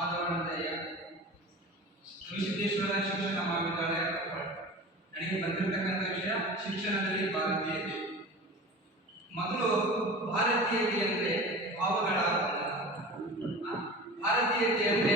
ಮಾಧವನಂದಯ್ಯ ವಿಶುದ್ಧೇಶ್ವರ ಶಿಕ್ಷಣ ಮಹಾವಿದ್ಯಾಲಯ ನನಗೆ ಬಂದಿರತಕ್ಕಂಥ ವಿಷಯ ಶಿಕ್ಷಣದಲ್ಲಿ ಭಾರತೀಯತೆ ಮೊದಲು ಭಾರತೀಯತೆ ಅಂದರೆ ಭಾವಗಳ ಭಾರತೀಯತೆ ಅಂದರೆ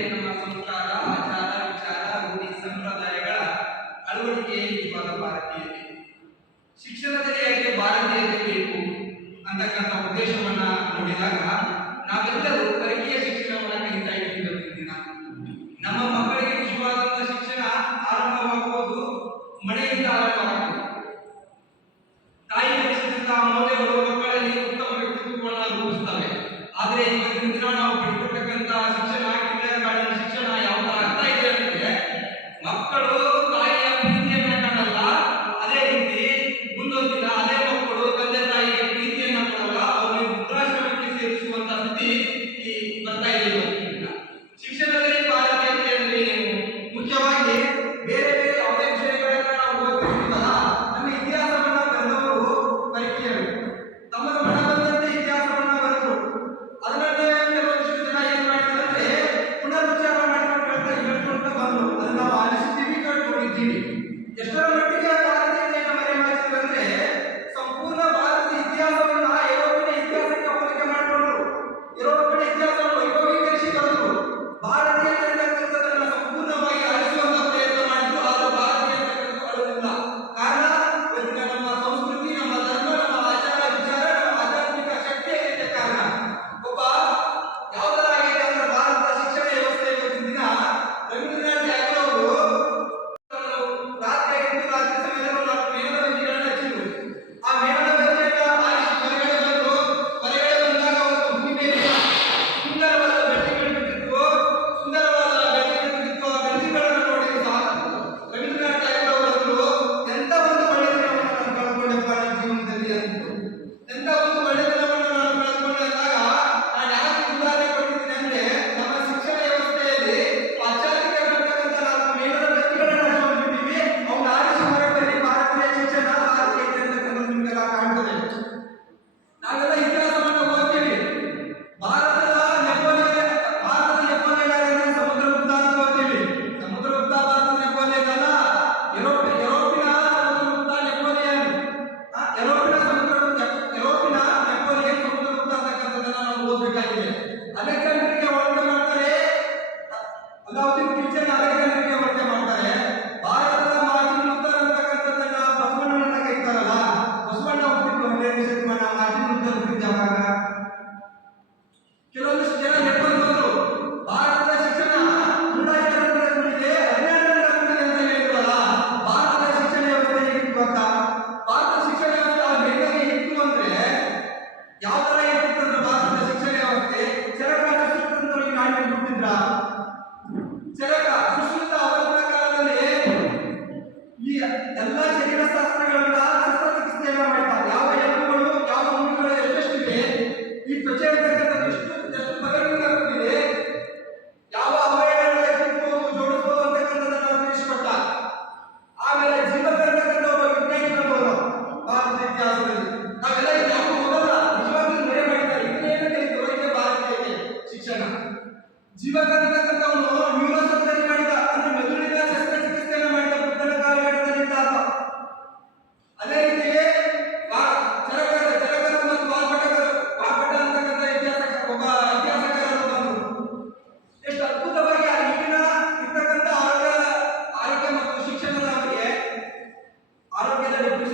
मणि इंद्र आलम आते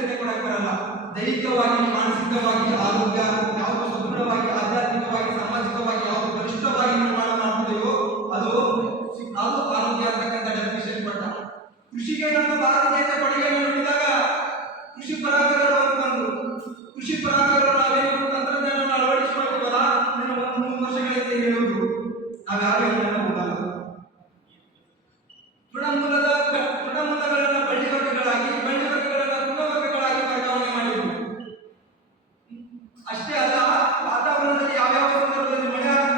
ಸೇವೆ ಕೊಡಕ್ಕೆ ಬರಲ್ಲ. ದೈಹಿಕವಾಗಿ, ಮಾನಸಿಕವಾಗಿ, ಆರೋಗ್ಯ, ಯಾವುದು ಸದೃಢವಾಗಿ, ಆಧ್ಯಾತ್ಮಿಕವಾಗಿ, ಸಾಮಾಜಿಕವಾಗಿ, ಯಾವುದು ಗರಿಷ್ಠವಾಗಿ ನಿರ್ಮಾಣ ಮಾಡ್ತೀವೋ ಅದು ಅದು ಆರೋಗ್ಯ ಅಂತಕ್ಕಂಥ ಡೆಫಿನೇಷನ್ ಪಟ್ಟ ಕೃಷಿಗೆ ನಮ್ಮ ಭಾರತೀಯತೆ ಪಡೆಯನ್ನು ನೋಡಿದಾಗ ಕೃಷಿ ಪರಾಗರರು ಅಂತಂದ್ರು ಕೃಷಿ ಪರಾಗರರು ಅಷ್ಟೇ ಅಲ್ಲ ವಾತಾವರಣದಲ್ಲಿ ಯಾವ್ಯಾವ ಸಂದರ್ಭದಲ್ಲಿ ಮಳೆ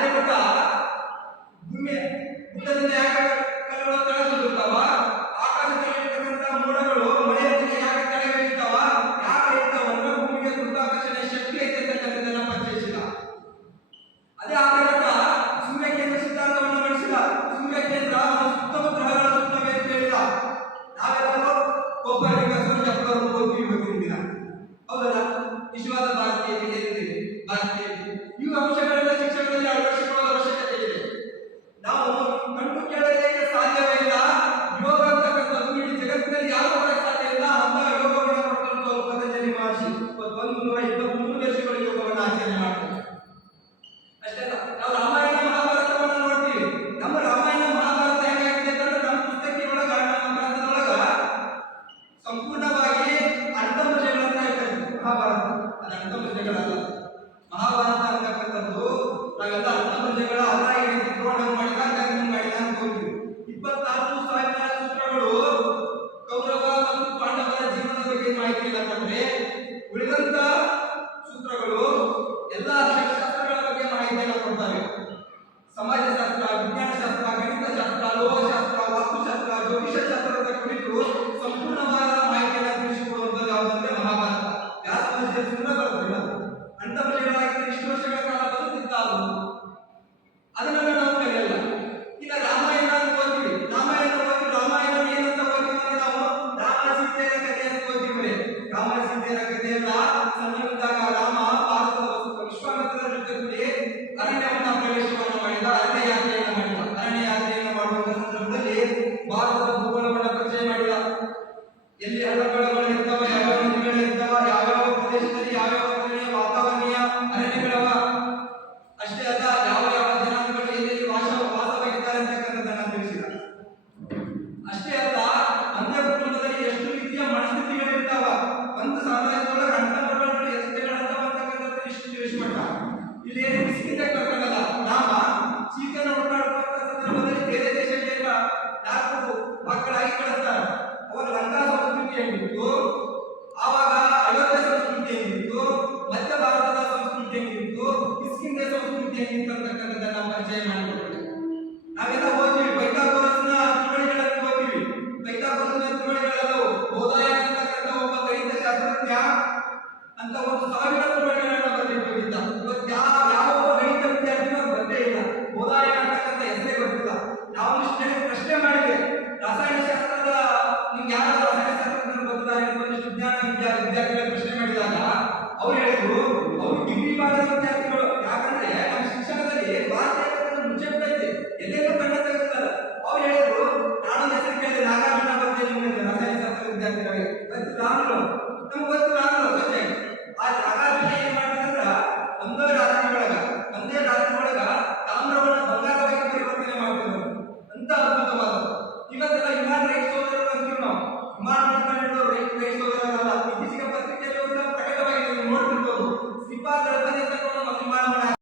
ಆರ್ಯಭಟ ಭೂಮಿ ಹುಟ್ಟದಿಂದ ಯಾಕೆ ಕಲ್ಲುಗಳು ತಳ ಬಿದ್ದಿರ್ತಾವ ಆಕಾಶದಲ್ಲಿರ್ತಕ್ಕಂಥ ಮೋಡಗಳು ಮಳೆಯಿಂದ ಯಾಕೆ ತಳ ಬೀಳ್ತಾವ ಯಾಕೆ ಇರ್ತಾವ ಅಂದ್ರೆ ಭೂಮಿಗೆ ಗುರುತ್ವಾಕರ್ಷಣೆ ಶಕ್ತಿ ಐತೆ ಪರಿಚಯಿಸಿದ ಅದೇ ಆರ್ಯಭಟ ಸೂರ್ಯ ಕೇಂದ್ರ ಸಿದ್ಧಾಂತವನ್ನು ನಡೆಸಿದ ಸೂರ್ಯ ಕೇಂದ್ರ ಉತ್ತಮ ಗ್ರಹಗಳ ಸುತ್ತವೇ ಅಂತ ಹೇಳಿದ ನಾವೆಲ್ಲರೂ ಒಬ್ಬ ಸೂರ್ಯ ಚಪ್ಪರನ್ನು ಹೋಗಿ ಹೌದಲ್ಲ? ವಿಶ್ವಾಸ ಭಾರತೀಯ ಭಾರತೀಯ ಈ ಅಂಶಗಳನ್ನ ಪರಿಚಯ ಮಾಡಿಕೊಟ್ಟೆ ನಾವೆಲ್ಲ ಓದ್ತೀವಿ ಪೈಥಾಗೋರಸ್ನ ತಿಳುವಳಿಕೆಗಳನ್ನು ಹೋಗ್ತೀವಿ ಪೈಥಾಗೋರಸ್ನ ತಿಳುವಳಿಕೆಗಳು ಬೋಧಯ ಒಬ್ಬ ಗಣಿತ ಶಾಸ್ತ್ರಜ್ಞ ಅಂತ ಒಂದು ಸಾವಿರ ತಿಳುವಳಿಕೆಗಳನ್ನು ಬರೆದಿಟ್ಟು ಯಾವ ಯಾವ ಗಣಿತ ವಿದ್ಯಾರ್ಥಿನೂ ಗೊತ್ತೇ ಇಲ್ಲ. ಬೋಧಯ ಅಂತಕ್ಕಂಥ ಹೆಸರೇ ಗೊತ್ತಿಲ್ಲ ನಾವು ಪ್ರಶ್ನೆ ಮಾಡಿದೆ ರಸಾಯನಶಾಸ್ತ್ರದ ನಿಮ್ಗೆ ಯಾರು ರಸಾಯನಶಾಸ್ತ್ರಜ್ಞರು ಗೊತ್ತಿದ್ದಾರೆ? ಒಂದಿಷ್ಟು ವಿಜ್ಞಾನ ವಿದ್ಯಾ ವಿದ್ಯಾರ್ಥಿಗಳ ಪ್ರಶ್ನೆ ಮಾಡಿದಾಗ ಅವ್ರು ಹೇಳಿದ್ರು, ಅವ್ರು ಡಿಗ್ರಿ ಮಾಡಿದ ವಿದ್ಯಾರ್ಥಿಗಳು. ಯಾಕಂದ್ರೆ ನಮ್ಮ ಶಿಕ್ಷಣದಲ್ಲಿ ಭಾರತೀಯ చెప్పినట్లయితే